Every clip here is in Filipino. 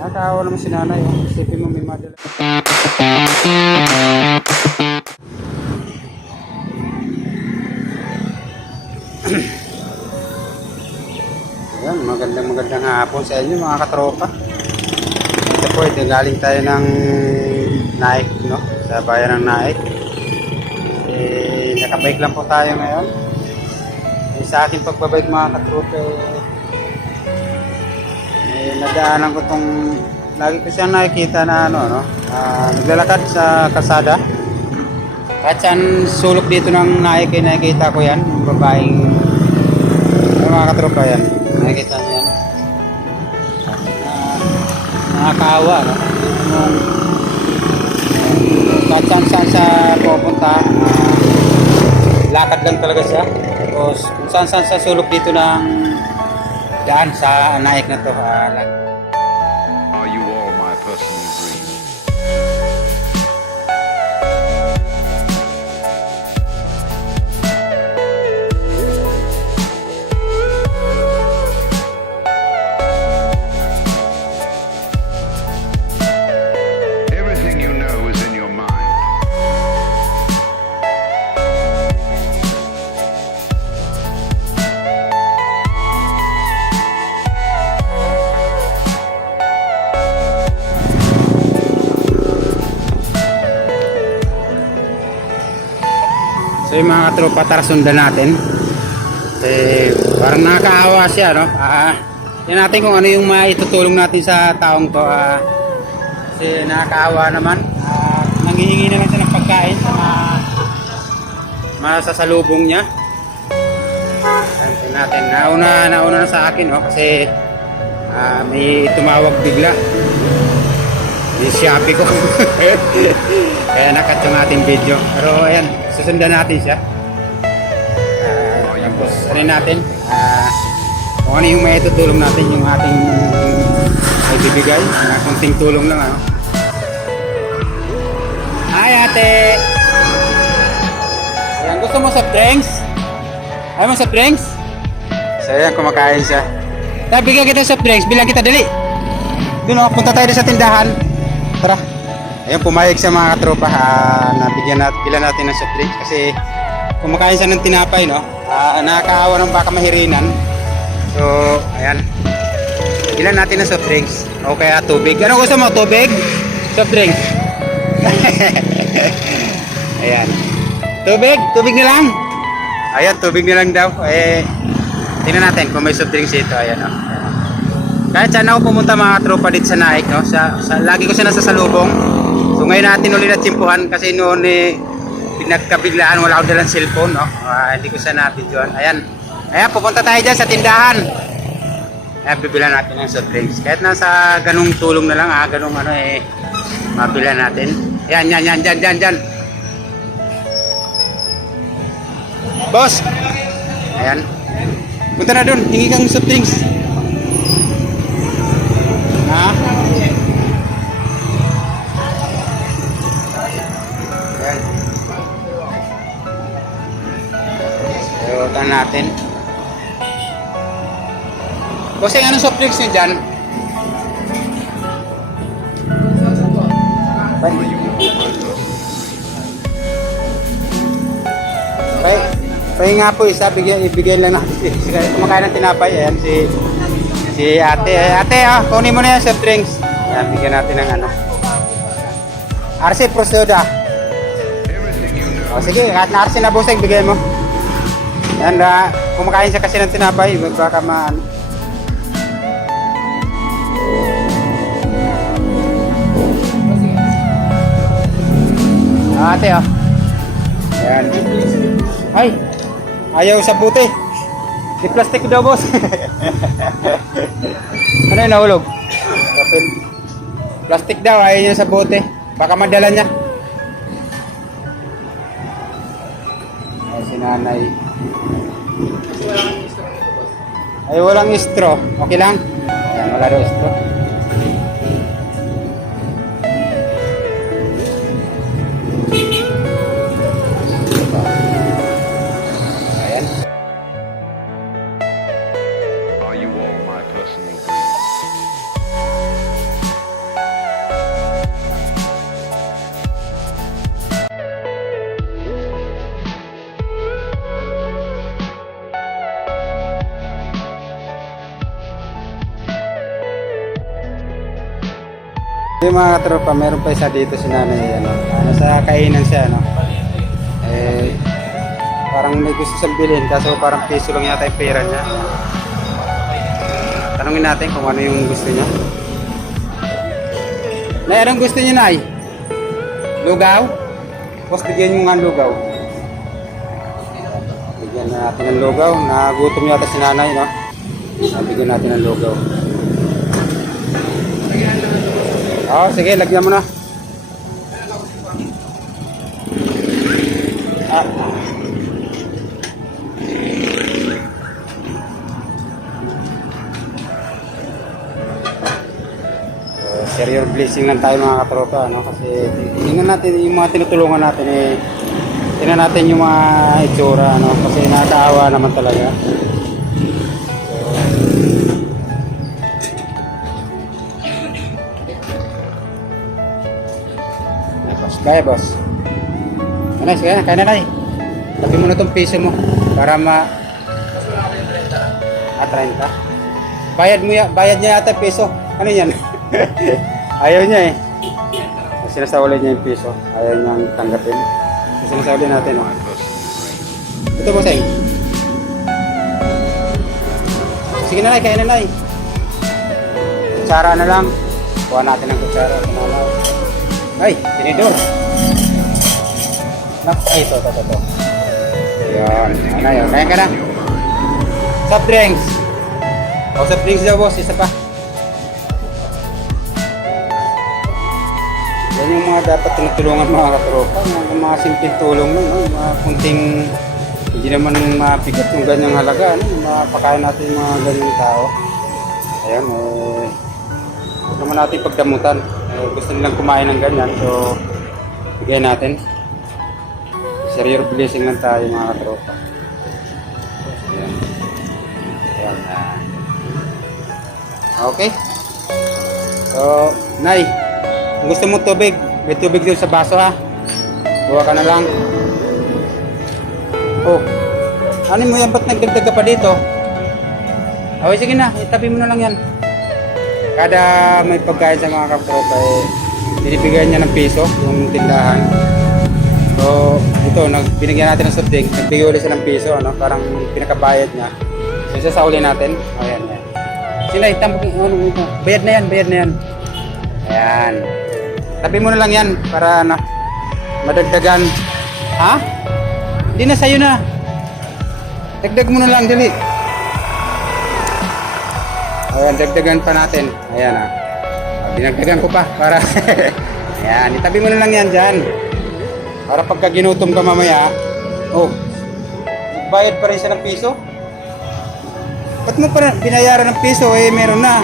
Nakakaawa naman si nanay. Oh. Isipin mo may madala. Ayan, magandang hapon sa inyo mga katropa. Ito po, galing tayo ng Naik, no? Sa bayan ng Naik. Nakabike lang po tayo ngayon. Sa akin pagbabike mga katropa, nadaanan ko tong lagi ko siyang nakikita na naglalakad sa kalsada. Kahit saan sulok dito ng Naik, nakikita ko yan. Yung babaeng mga katropa yan. Nakikita niyo yan. Nakakaawa, no? Kahit saan sa pupunta, lakad lang talaga siya. Tapos kung saan sa sulok dito ng daan sa Naik na to. Are you all my personal dreams? Everything you know is in your mind. So yung mga katropa, tara sundan natin. Parang nakakaawa siya, no? Yan natin kung ano yung maitutulong natin sa taong to. Kasi nakakaawa naman. Nanghihingi na lang siya ng pagkain sa masasalubong niya. Ayan natin. Nauna na sa akin, no? Kasi may tumawag bigla. Yung Shopee ko. Kaya nakat yung ating video. Pero ayan, susundan natin siya. Tapos ano natin, kung ano yung may tutulong natin, yung ating ibibigay. Kunting tulong lang. Hi ate! Ayan, gusto mo soft drinks? Ayaw mo soft drinks? So ayan, kumakain siya. Tara, bigyan kita soft drinks. Bilang kita, dali. Doon, punta tayo sa tindahan. Tara. Ayun, pumayag siya mga katropa. Bilan natin ng soft drinks kasi kumakain siya ng tinapay, no? Nakakaawa ng baka mahirinan. So, ayan. Bilan natin ng soft drinks. O kaya tubig. Ano gusto mo? Tubig? Soft drinks? Ayan. Tubig? Tubig na lang? Ayan, tubig na lang daw. Tingnan natin kung may soft drinks dito. Ayan, o. Kahit saan ako pumunta mga tropa dito sa Naik, no? Lagi ko siya nasasalubong. So ngayon natin ulit natsimpuhan kasi noon pinagkabiglaan, wala ako dalang cellphone, no? Hindi ko siya na-videoan. Ayan, pupunta tayo dyan sa tindahan. Ayan, bibilan natin ng soft drinks. Kahit nasa ganung tulong na lang, ganung mabilan natin. Ayan, dyan. Boss! Ayan. Punta na dun, hingi kang soft drinks. Ayutan natin. Bossing, anong soft drinks nyo dyan? Pahingi nga po isa, ibigay lang natin. Kumakain ng tinapay. Ayan, si ate. Ate, kunin mo na yung soft drinks. Ayan, bigyan natin ng RC Prosoda. Sige, kahit na RC na busing, bigay mo. Ayan, kumakain siya kasi ng tinapay. Baka ate, ayan. Ay, ayaw sa buti. Di plastic daw, boss. Ano yung nahulog? Plastic daw, ayaw niya sa bote. Baka madala niya. Ay, si nanay. Ay, walang straw. Okay lang? Ayan, wala daw straw. Are you all my personal dreams? Yung mga katropa, meron pa isa dito si nanay, ano, nasa kainan siya, ano. Eh, parang may gusto siyang bilhin, kaso parang piso lang yata yung pera niya. Tanungin natin kung ano yung gusto niya. Nay, anong gusto niyo, Nay? Lugaw? Tapos bigyan mo nga ng lugaw. Bigyan na natin ng lugaw. Nagutom yata si nanay, no? Bigyan natin ng lugaw. Oo, sige, lagyan mo na. Ah. Share your blessing lang tayo mga katropa, no? Kasi tingnan natin yung mga tinutulungan natin, eh, tingnan natin yung mga itsura, no? Kasi nakakaawa naman talaga. Boss, kaya boss. Ano, sige, kaya na tayo. Tabi mo na itong piso mo para 30. Bayad niya yata piso. Ano yan? Ayaw niya eh. Sinasawali niya yung piso. Ayaw niyang tanggapin. Sinasawali natin, oh. My personal dream. Ito po, Seng. Sige na, Nay. Kaya na, Nay. Kutsara na lang. Kuha natin ang kutsara. Ay, tinidor. Ay, ito. Ayan. Ano yun? Kaya ka na. Soft drinks. O, soft drinks daw, boss. Isa pa. Yan yung mga dapat tinutulungan mga katropa. Mga simpleng tulong lang. No? Mga kunting, hindi naman mapigat yung ganyang halaga. No? Mapakain natin yung mga ganyang tao. Ayan, huwag naman natin pagdamutan. Gusto nilang kumain ng ganyan. So, bigyan natin. Share your blessing lang tayo mga katropa. Ayan. Ayan. Okay. So, Nay. Kung gusto mo tubig, may tubig dito sa baso, ha. Buha ka na lang. Oh. Ano mo yan? Ba't nagdagdag ka pa dito? Okay, sige na. Itabi mo na lang yan. Kada may pagkain sa mga katropa, eh, binibigyan niya ng piso, yung tindahan. So, ito, binigyan natin ng soft drink. Nagbigay ulit siya ng piso, ano, parang pinakabayad niya. So, sasauli natin. Ayan, yan. Sila, itambok yung ito. Bayad na yan. Ayan. Tabi mo na lang yan para ano, madagdagan. Ha? Hindi na, sa'yo na. Dagdag mo na lang, dali. Ayan, dagdagan pa natin. Ayan, ah. Dinagdagan ko pa para ayan, itabi mo na lang yan dyan. Para pagka ginutom ka mamaya, oh, bayad pa rin siya ng piso. Ba't mo pa binayaran ng piso, eh, meron na.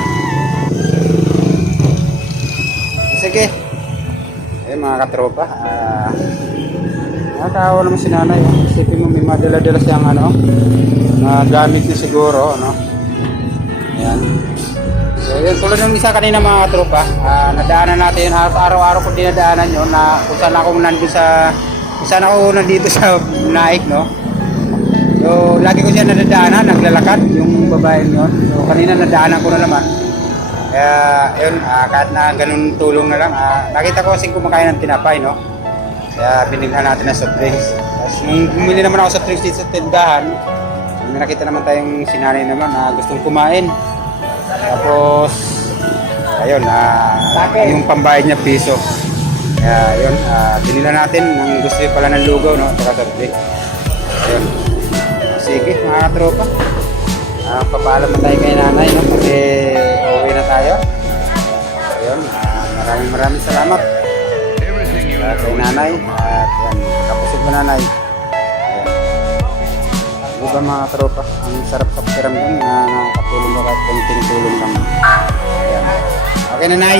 Sige. Eh, mga katropa, nakakawa naman si nanay. Isipin mo, may madala-dala siyang ano, na gamit na siguro, ano. Ayan. So, yun, tulad ng isa kanina mga katropa, nadaanan natin yun, araw-araw ko dinadaanan yun, na kung saan ako nandito sa Naik, no. So, lagi ko siya nadadaanan, naglalakad, yung babae yun. So, kanina nadaanan ko na naman. Kaya, yun, kahit na ganun tulong na lang, nakita ko kasi kumakain ng tinapay, no. Kaya, binighan natin ng soft drinks. Tapos, nung bumili naman ako soft drinks dito sa tindahan, may nakita naman tayong sinanay naman na gustong kumain. Tapos, ayun, yung pambayad niya piso. Kaya, yun, binila natin ng gusto pala ng lugaw, no, saka soft drink. Ayun. Sige, mga katropa. Papaalam na tayo kay nanay, no, kasi uwi na tayo. Ayun, maraming salamat Everything you kay know nanay. is At yan, kapusog na nanay. Ayun. Diba mga katropa, ang sarap sa pakiramdam na nakakatulong ka at kung tinutulong kami. Ayan. Okay, nanay.